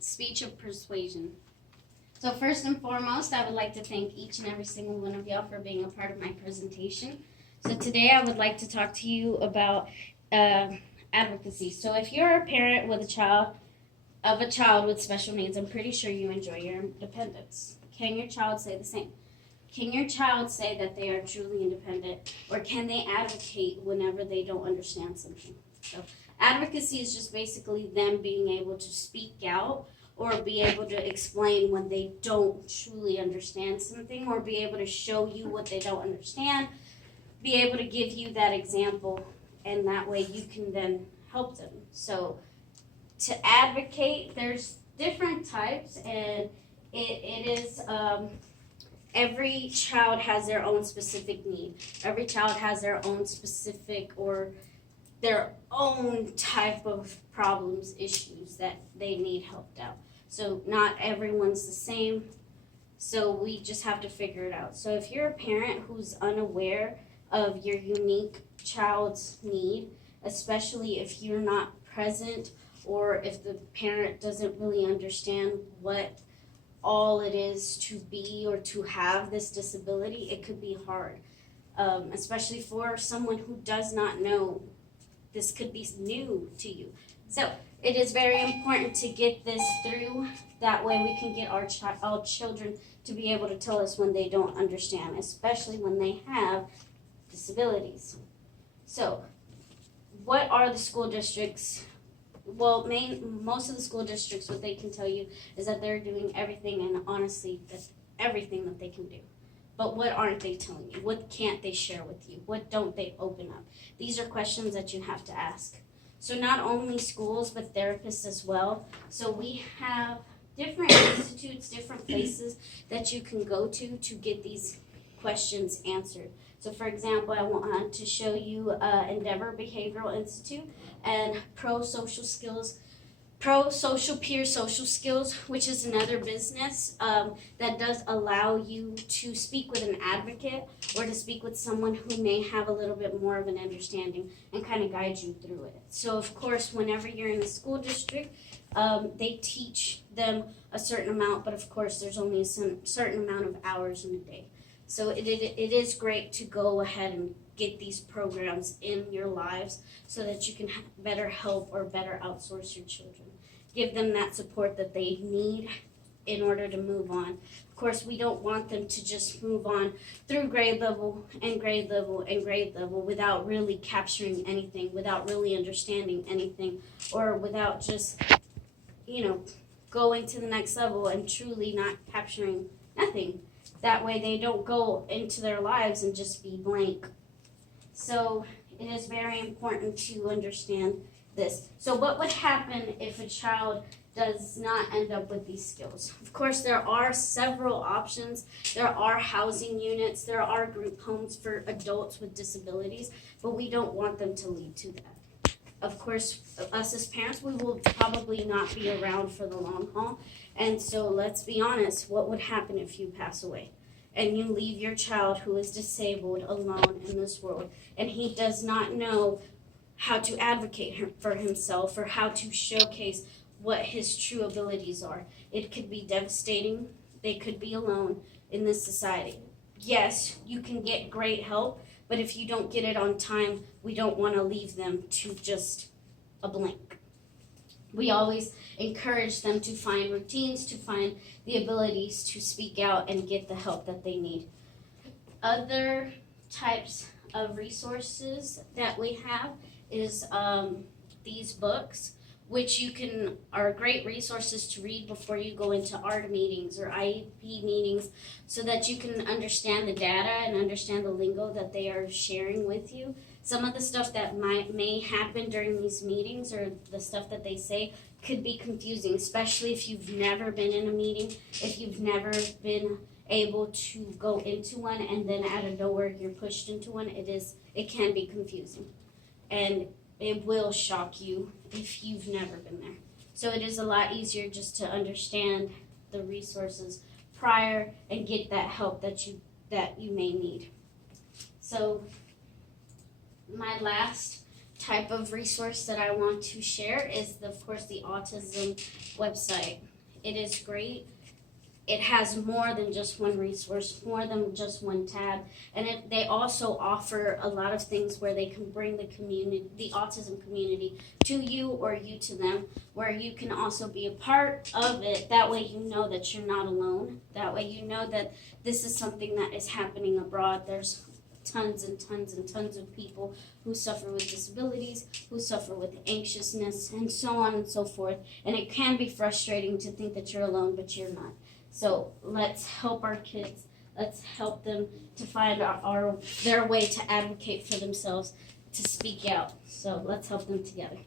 speech of persuasion. So first and foremost, I would like to thank each and every single one of y'all for being a part of my presentation. So today I would like to talk to you about advocacy. So if you're a parent with a child with special needs, I'm pretty sure you enjoy your independence. Can your child say the same? Can your child say that they are truly independent, or can they advocate whenever they don't understand something? So advocacy is just basically them being able to speak out or be able to explain when they don't truly understand something, or be able to show you what they don't understand, be able to give you that example, and that way you can then help them. So to advocate, there's different types, and it is every child has their own specific need. Every child has their own specific or their own type of problems, issues that they need helped out. So not everyone's the same. So we just have to figure it out. So if you're a parent who's unaware of your unique child's need, especially if you're not present or if the parent doesn't really understand what all it is to be or to have this disability, it could be hard, especially for someone who does not know. This could be new to you. So it is very important to get this through. That way we can get our children to be able to tell us when they don't understand, especially when they have disabilities. So what are the school districts? Well, most of the school districts, what they can tell you is that they're doing everything, and honestly, that's everything that they can do. But what aren't they telling you? What can't they share with you? What don't they open up? These are questions that you have to ask. So not only schools, but therapists as well. So we have different institutes, different places that you can go to get these questions answered. So for example, I want to show you Endeavor Behavioral Institute and Pro-Social Peer Social Skills, which is another business that does allow you to speak with an advocate or to speak with someone who may have a little bit more of an understanding and kind of guide you through it. So of course, whenever you're in a school district, they teach them a certain amount, but of course there's only a certain amount of hours in a day. So it is great to go ahead and get these programs in your lives so that you can better help or better outsource your children. Give them that support that they need in order to move on. Of course, we don't want them to just move on through grade level and grade level and grade level without really capturing anything, without really understanding anything, or without just, going to the next level and truly not capturing nothing. That way they don't go into their lives and just be blank. So it is very important to understand this. So what would happen if a child does not end up with these skills? Of course, there are several options. There are housing units. There are group homes for adults with disabilities, but we don't want them to lead to that. Of course, us as parents, we will probably not be around for the long haul. And so let's be honest, what would happen if you pass away and you leave your child who is disabled alone in this world, and he does not know how to advocate for himself or how to showcase what his true abilities are? It could be devastating. They could be alone in this society. Yes, you can get great help, but if you don't get it on time, we don't want to leave them to just a blank. We always encourage them to find routines, to find the abilities to speak out and get the help that they need. Other types of resources that we have is these books, which are great resources to read before you go into ARD meetings or IEP meetings, so that you can understand the data and understand the lingo that they are sharing with you. Some of the stuff that may happen during these meetings or the stuff that they say could be confusing, especially if you've never been in a meeting, if you've never been able to go into one and then out of nowhere you're pushed into one. It can be confusing, and it will shock you if you've never been there. So it is a lot easier just to understand the resources prior and get that help that you may need. So my last type of resource that I want to share is, of course, the autism website. It is great. It has more than just one resource, more than just one tab, and they also offer a lot of things where they can bring the community, the autism community, to you or you to them, where you can also be a part of it. That way you know that you're not alone. That way you know that this is something that is happening abroad. There's tons and tons and tons of people who suffer with disabilities, who suffer with anxiousness, and so on and so forth. And it can be frustrating to think that you're alone, but you're not. So let's help our kids. Let's help them to find their way to advocate for themselves, to speak out. So let's help them together.